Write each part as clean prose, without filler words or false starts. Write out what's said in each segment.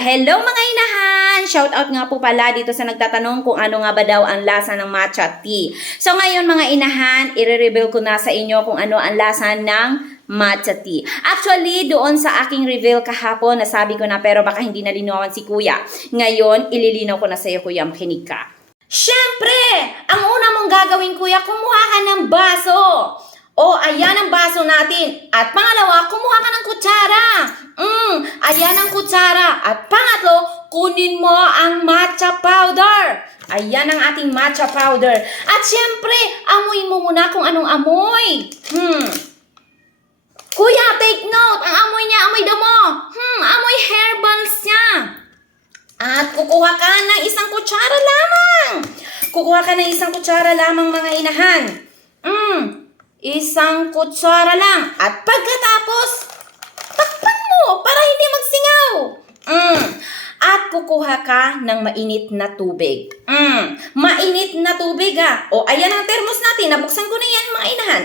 Hello mga inahan! Shout out nga po pala dito sa nagtatanong kung ano nga ba daw ang lasa ng matcha tea. So ngayon mga inahan, i-reveal ko na sa inyo kung ano ang lasa ng matcha tea. Actually, doon sa aking reveal kahapon, nasabi ko na pero baka hindi nalinawan si kuya. Ngayon, ililinaw ko na sa iyo kuya, makinig ka. Siyempre, ang una mong gagawin kuya, kumuha ka ng baso. O, ayan ang baso natin. At pangalawa, kumuha ka ng kutsara. Ayan ang kutsara. At pangatlo, kunin mo ang matcha powder. Ayan ang ating matcha powder. At syempre, amoy mo muna kung anong amoy. Kuya, take note. Ang amoy niya, amoy damo. Amoy herbal siya. At kukuha ka ng isang kutsara lamang. Kukuha ka ng isang kutsara lamang mga inahan. Isang kutsara lang. At pagkatapos, takpan mo para hindi magsingaw. At kukuha ka ng mainit na tubig. Mainit na tubig O, ayan ang thermos natin. Nabuksan ko na yan mga inahan.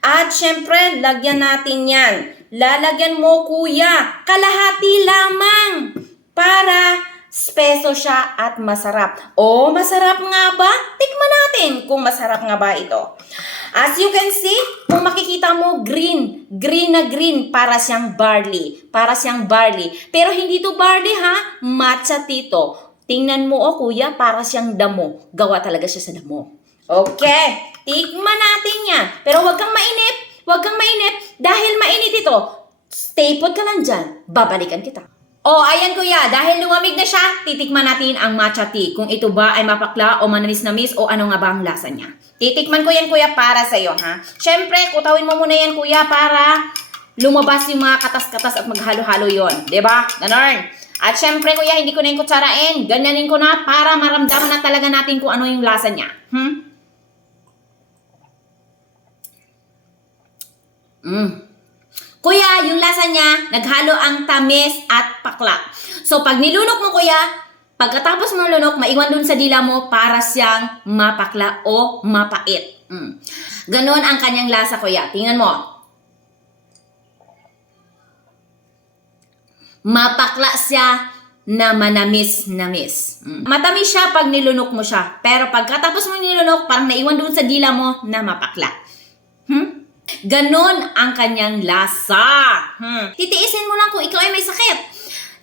At syempre, lagyan natin yan. Lalagyan mo kuya, kalahati lamang para speso siya at masarap. O, masarap nga ba? Tikman natin kung masarap nga ba ito. As you can see, kung makikita mo, green na green, para siyang barley. Pero hindi to barley ha, matcha tito. Tingnan mo kuya, para siyang damo. Gawa talaga siya sa damo. Okay, tikman natin yan. Pero huwag kang mainip, dahil mainit ito. Stay put ka lang dyan, babalikan kita. Ayan kuya, dahil lumamig na siya, titikman natin ang matcha tea. Kung ito ba ay mapakla o manamis-namis o ano nga ba ang lasa niya. Titikman ko yan kuya para sa'yo ha. Siyempre, kutawin mo muna yan kuya para lumabas yung mga katas-katas at maghalo-halo yon, diba? Ganon. At siyempre kuya, hindi ko na yung kutsarain. Ganyanin ko na para maramdaman na talaga natin kung ano yung lasa niya. Kuya, yung lasa niya, naghalo ang tamis at pakla. So, pag nilunok mo kuya, pagkatapos mo lunok, maiwan dun sa dila mo para siyang mapakla o mapait. Ganon ang kanyang lasa kuya. Tingnan mo. Mapakla siya na manamis-namis. Matamis siya pag nilunok mo siya. Pero pagkatapos mo nilunok, parang naiwan dun sa dila mo na mapakla. Ganon ang kanyang lasa. Titiisin mo lang kung ikaw ay may sakit.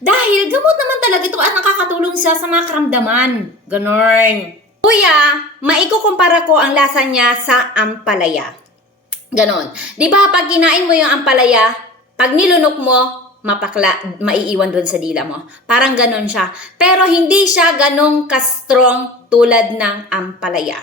Dahil gamot naman talaga ito at nakakatulong siya sa mga karamdaman. Ganon. Kuya, maikukumpara ko ang lasa niya sa ampalaya. Ganon. Di ba pag kinain mo yung ampalaya, pag nilunok mo, mapakla, maiiwan doon sa dila mo. Parang ganon siya. Pero hindi siya ganong ka-strong tulad ng ampalaya.